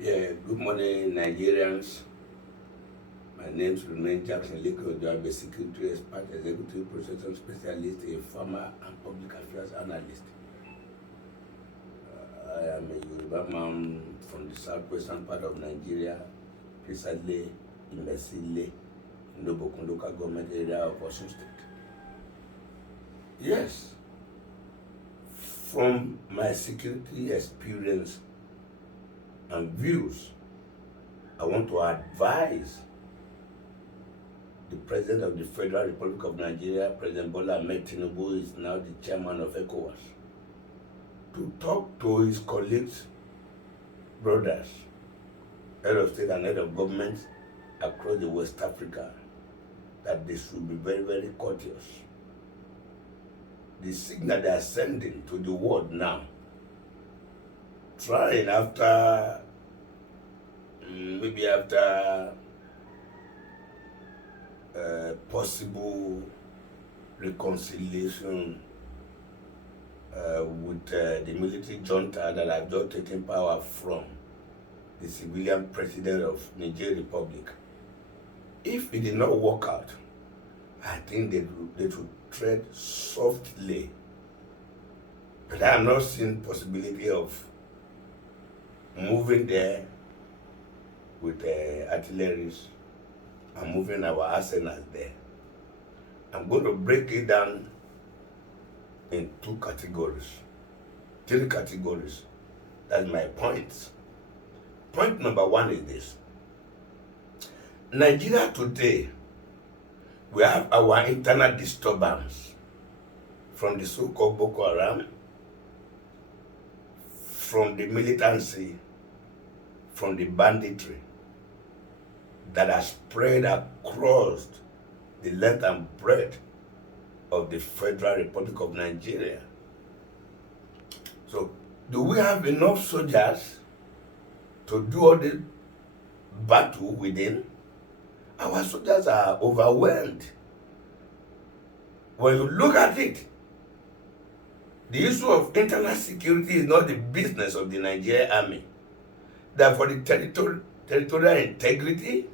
Yeah, good morning, Nigerians. My name is remain Jackson Leko. I'm a security expert, executive protection specialist, a farmer, and public affairs analyst. I am a Yoruba man from the southwestern part of Nigeria, precisely in Mesile, in the Bokun local government area of Osun State. Yes, from my security experience and views, I want to advise the President of the Federal Republic of Nigeria, President Bola Ahmed Tinubu, is now the chairman of ECOWAS, to talk to his colleagues, brothers, head of state and head of government across the West Africa, that they should be very, very courteous. The signal they are sending to the world now, trying after, maybe after possible reconciliation with the military junta that have just taken power from the civilian president of Niger Republic. If it did not work out, I think they should tread softly. But I am not seeing possibility of moving there with artilleries and moving our arsenals there. I'm going to break it down in three categories. That's my points. Point number one is this. Nigeria today, we have our internal disturbance from the so-called Boko Haram, from the militancy, from the banditry that has spread across the length and breadth of the Federal Republic of Nigeria. So, do we have enough soldiers to do all the battle within? Our soldiers are overwhelmed. When you look at it, the issue of internal security is not the business of the Nigerian army. Therefore, the territorial integrity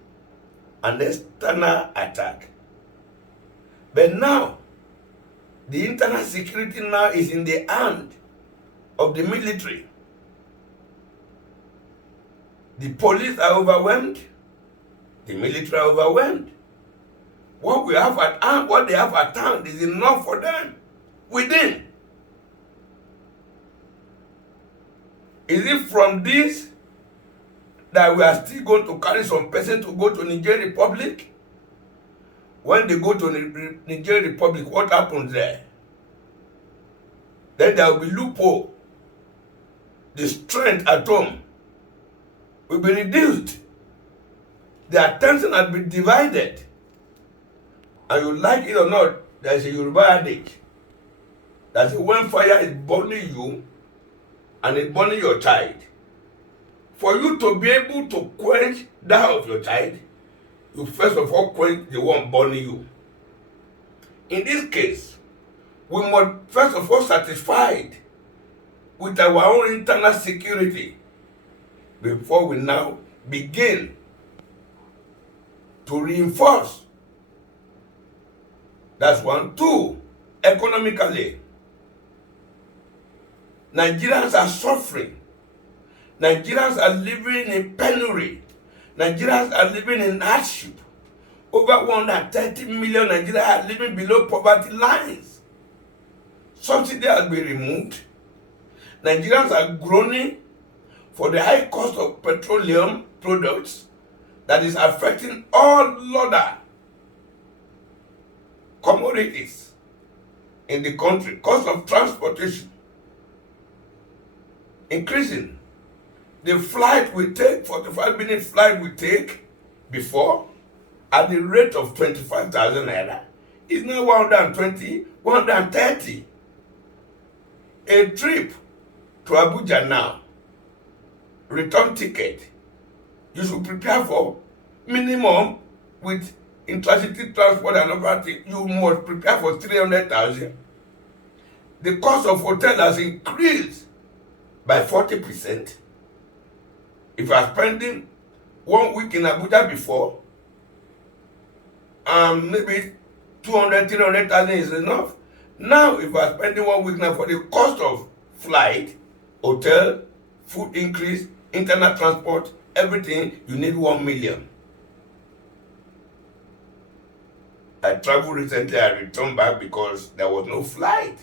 and external attack. But now, the internal security now is in the hand of the military. The police are overwhelmed. The military are overwhelmed. What we have at hand, what they have at hand is enough for them within. Is it from this that we are still going to carry some person to go to Niger Republic? When they go to Niger Republic, what happens there? Then there will be loophole. The strength at home will be reduced. The attention has been divided. And you like it or not, there is a Yoruba adage that says when fire is burning you and it's burning your child, for you to be able to quench that of your child, you first of all quench the one burning you. In this case, we must first of all satisfied with our own internal security before we now begin to reinforce. That's one. Two, economically, Nigerians are suffering. Nigerians are living in penury. Nigerians are living in hardship. Over 130 million Nigerians are living below poverty lines. Subsidy has been removed. Nigerians are groaning for the high cost of petroleum products that is affecting all other commodities in the country. Cost of transportation increasing. The flight we take, 45-minute flight we take before, at the rate of 25,000 naira, is now 120, 130. A trip to Abuja now, return ticket, you should prepare for minimum with intercity transport and other things, you must prepare for 300,000. The cost of hotel has increased by 40%. If you are spending 1 week in Abuja before, maybe 200, 300,000 is enough. Now, if you are spending 1 week now for the cost of flight, hotel, food increase, internet transport, everything, you need 1 million. I traveled recently, I returned back because there was no flight.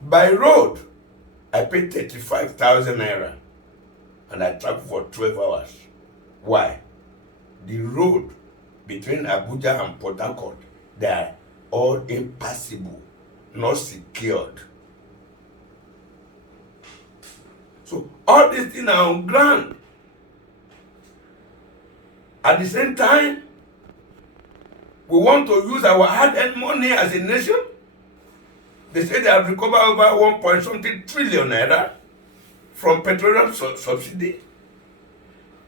By road, I paid 35,000 naira and I traveled for 12 hours. Why? The road between Abuja and Port Harcourt, they are all impassable, not secured. So all these things are on ground. At the same time, we want to use our hard-earned money as a nation. They say they have recovered over 1 point something trillion naira from petroleum subsidy.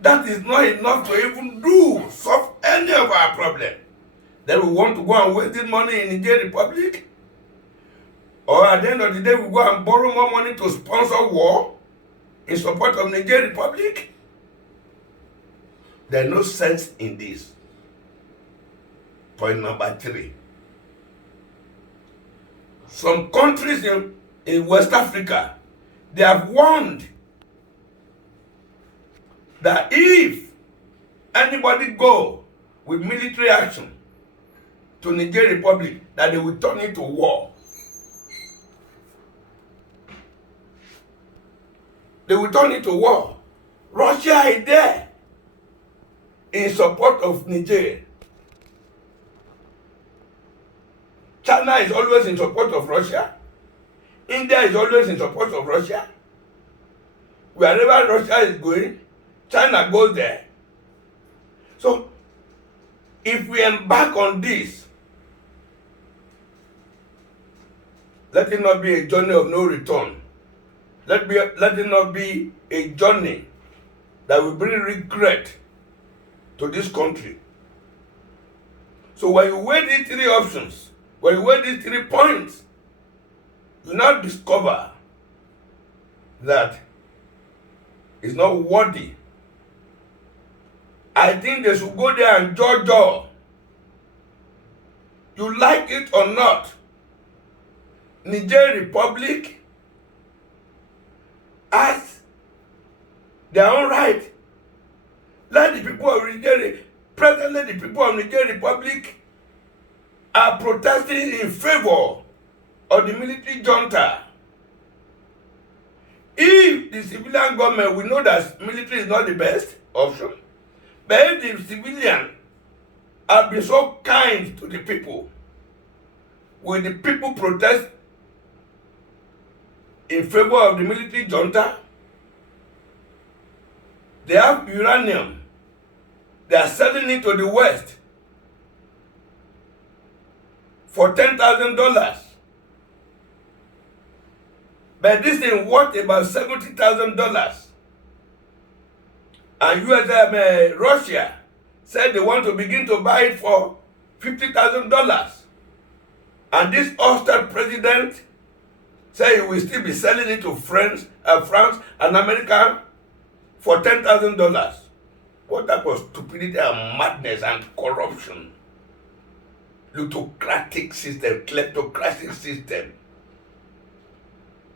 That is not enough to even solve any of our problem. Then we want to go and waste this money in Niger Republic? Or at the end of the day, we go and borrow more money to sponsor war in support of Niger Republic? There's no sense in this. Point number 3. Some countries in West Africa, they have warned that if anybody go with military action to Niger Republic, that they will turn it to war. They will turn it to war. Russia is there in support of Niger. China is always in support of Russia. India is always in support of Russia. Wherever Russia is going, China goes there. So, if we embark on this, let it not be a journey of no return. Let it not be a journey that will bring regret to this country. So when you weigh these 3 options, when you weigh these 3 points, you now discover that it's not worthy. I think they should go there and judge. You like it or not, Niger Republic has their own right. Let the people of Niger, presently the people of Niger Republic are protesting in favor of the military junta. If the civilian government, we know that military is not the best option, but if the civilian have been so kind to the people, will the people protest in favor of the military junta? They have uranium. They are selling it to the West for $10,000. But this thing worth about $70,000. And Russia said they want to begin to buy it for $50,000. And this Austrian president said he will still be selling it to France and America for $10,000. What type of stupidity and madness and corruption? Plutocratic system, kleptocratic system,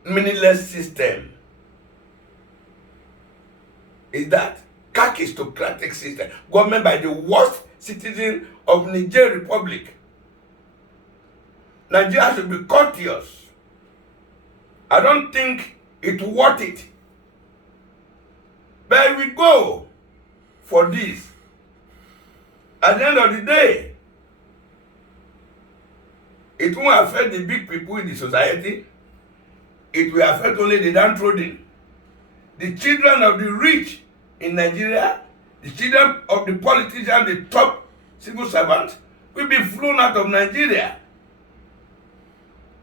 meaningless system. Is that kakistocratic system, government by the worst citizen of Niger Republic? Nigeria should be courteous. I don't think it's worth it. But we go for this. At the end of the day, it won't affect the big people in the society. It will affect only the downtrodden. The children of the rich in Nigeria, the children of the politicians, the top civil servants, will be flown out of Nigeria.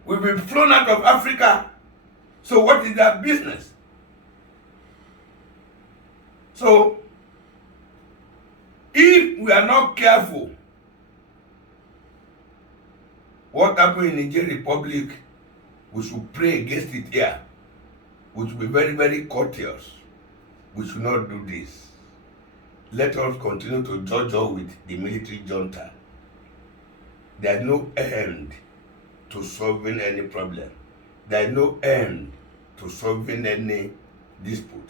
Will be flown out of Africa. So what is their business? So, if we are not careful, what happened in Niger Republic, we should pray against it here. We should be very, very courteous. We should not do this. Let us continue to judge with the military junta. There is no end to solving any problem. There is no end to solving any dispute.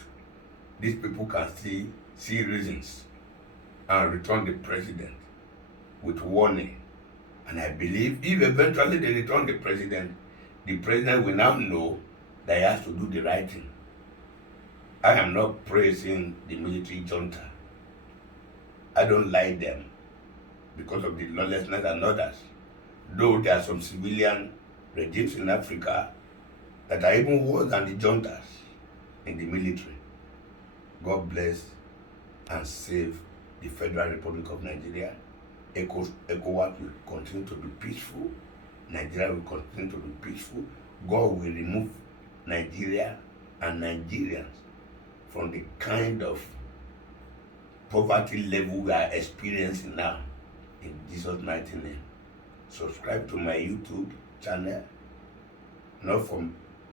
These people can still see reasons and return the president with warning. And I believe if eventually they return the president will now know that he has to do the right thing. I am not praising the military junta. I don't like them because of the lawlessness and others. Though there are some civilian regimes in Africa that are even worse than the juntas in the military. God bless and save the Federal Republic of Nigeria. ECOWAS will continue to be peaceful. Nigeria will continue to be peaceful. God will remove Nigeria and Nigerians from the kind of poverty level we are experiencing now. In Jesus' mighty name. Subscribe to my YouTube channel. Not from